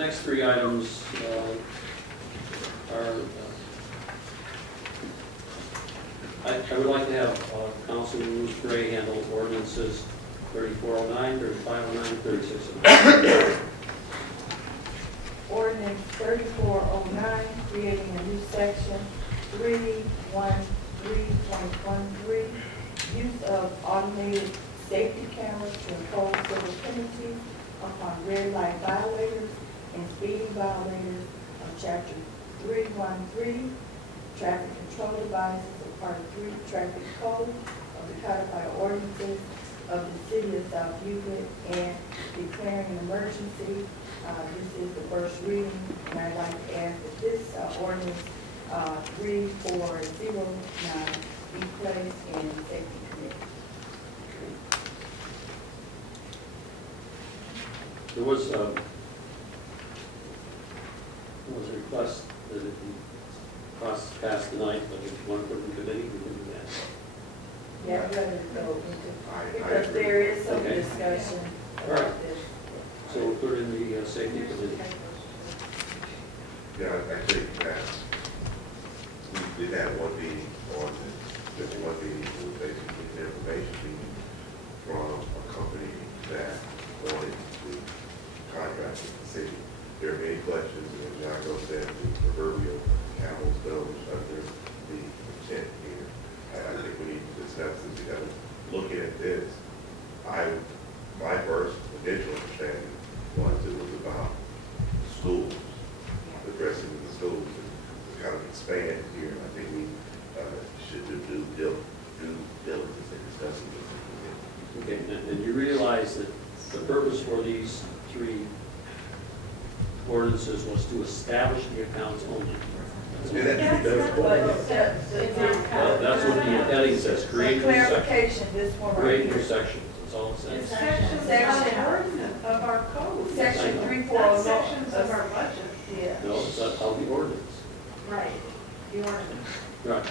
next three items are, I would like to have Councilman Ruth Gray handle ordinances 3409, 3509, 3609. Ordinance 3409, creating a new section 313.13, use of automated safety cameras to impose civil penalties upon red light violators and speeding violators of Chapter 313, traffic control devices of Part 3 Traffic Code of the Codified Ordinances of the City of South Euclid and declaring an emergency. This is the first reading, and I'd like to ask that this ordinance 3409 be placed in the Safety Committee. There was a request that it be passed tonight, but if you want to put it in committee, we can do that. Yeah, I'd rather go into, because there is some Okay. discussion All right. about this. So we'll put it in the safety committee. Yeah, I think that we did have one meeting on just one meeting was basically the information meeting from a company that wanted to contract with the city. There are many questions, and as Jaco said, the proverbial camel's nose under the tent here. I think we need to discuss this. We got to look at this. My first initial understanding was it was about schools, addressing the schools, and kind of expand here. I think we should do due diligence in discussing this. Okay, and you realize that the purpose for these three ordinances was to establish the accounts only. That's what the heading says, create new sections. Clarification, this one right Create here. new sections, that's all it says. Section of our code. Section Not 340. Sections of our budget. Yeah. No, it's not how the ordinance. Right. The ordinance. Right,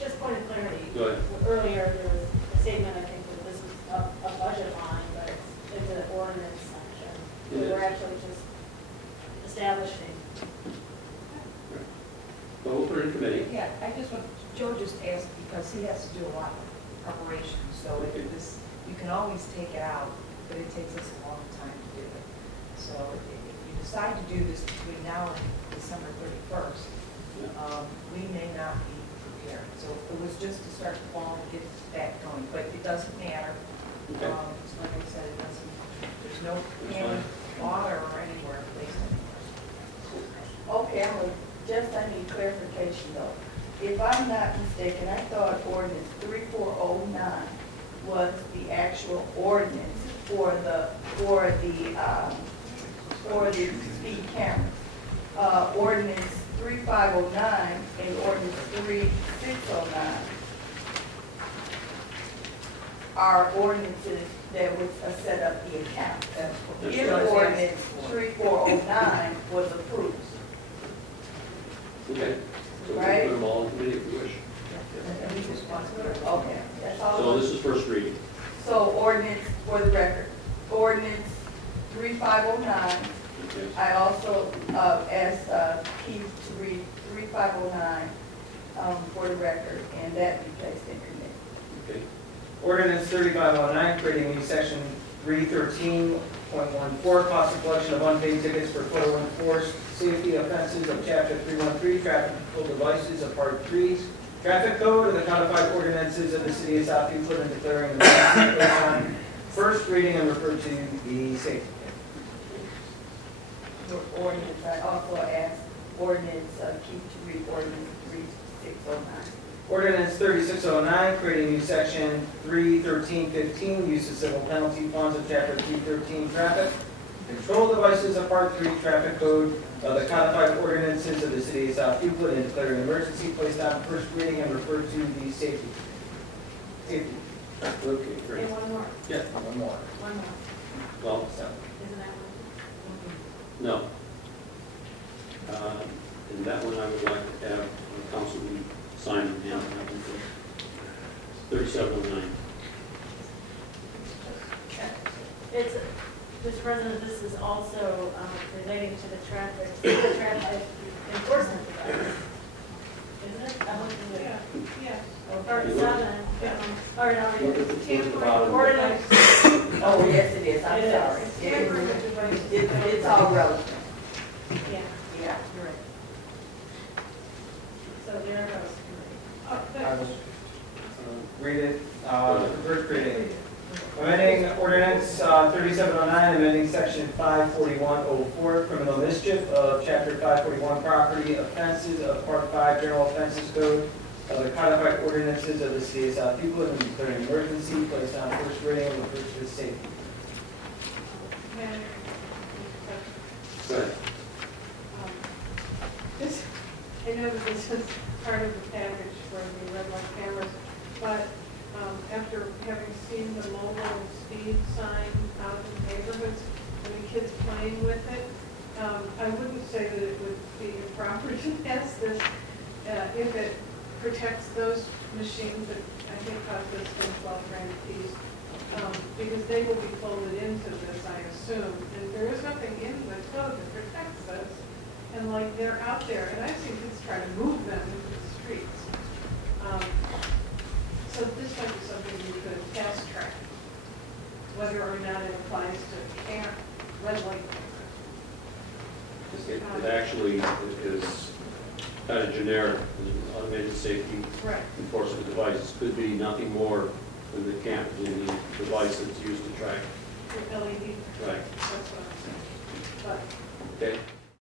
Just point of clarity. go ahead. Earlier, there was a statement, I think, that this was a budget line, but it's an ordinance section. So It we're is. actually just establishing. But we'll put it in committee. Yeah, I just want, Joe just asked because he has to do a lot of preparation, so Okay. this, you can always take it out, but it takes us a long time to do it. So if you decide to do this between now and December 31st, we may not be prepared. So it was just to start the ball and get that going, but it doesn't matter. Okay. Like I said, it doesn't, there's no any water or anywhere placed anywhere. Okay, I need clarification though. If I'm not mistaken, I thought ordinance 3409 was the actual ordinance for the speed cameras. Ordinance 3509 and ordinance 3609 are ordinances that would set up the account. If ordinance 3409 was approved. Okay, so we'll Right. put them all in committee if you wish. Okay, that's all. So this is first reading. So ordinance, for the record, ordinance 3509. Okay. I also asked Keith to read 3509 for the record, and that be placed in committee. Okay. Ordinance 3509, creating a new section 313.14, cost of collection of unpaid tickets for photo enforced safety offenses of Chapter 313, traffic control devices of Part 3, traffic code of the codified ordinances of the City of South Euclid and declaring an emergency based on first reading and refer to the safety. Ordinance, I also asked ordinance Keith to read ordinance 3609. Ordinance 3609, creating a new section 313.15, use of civil penalty funds of Chapter 313, traffic control devices of Part 3, traffic code of the codified ordinances of the City of South Euclid and declaring an emergency, placed on first reading and refer to the safety. Okay, great. And one more. Yeah. One more. One more. Well, Isn't that one? no. And that one I would like to have Councilman Simon handle. 3709. It's, Mr. President, this is also relating to the traffic enforcement device. Isn't it? I'm looking at Yeah. part 7, or no, Look at the bottom. ordinance. Oh, yes, it is, I'm It is. sorry. It's tampering with devices. It's all relevant, Yeah, yeah, you're right. so there it goes. Oh, I but- will read it, first reading. Amending ordinance 3709, amending section 54104, criminal mischief of chapter 541 property offenses of part 5 general offenses code of the codified ordinances of the city of South Euclid and declaring an emergency, placed on first reading and referred to the safety. Madam Go ahead. This, I know that this is part of the package for the red light cameras, but after having seen the mobile speed sign out in neighborhoods and the kids playing with it, I wouldn't say that it would be improper to pass this if it protects those machines that I think cost us 10, 12 grand a piece, because they will be folded into this, I assume. And there is nothing in the code that protects this. And like, they're out there, and I've seen kids try to move them into the streets. So this might be something we could fast track, whether or not it applies to red light. It actually is kind of generic, automated safety Right. enforcement devices could be nothing more than the device that's used to track. With LED. Right. That's what I'm saying. But Okay?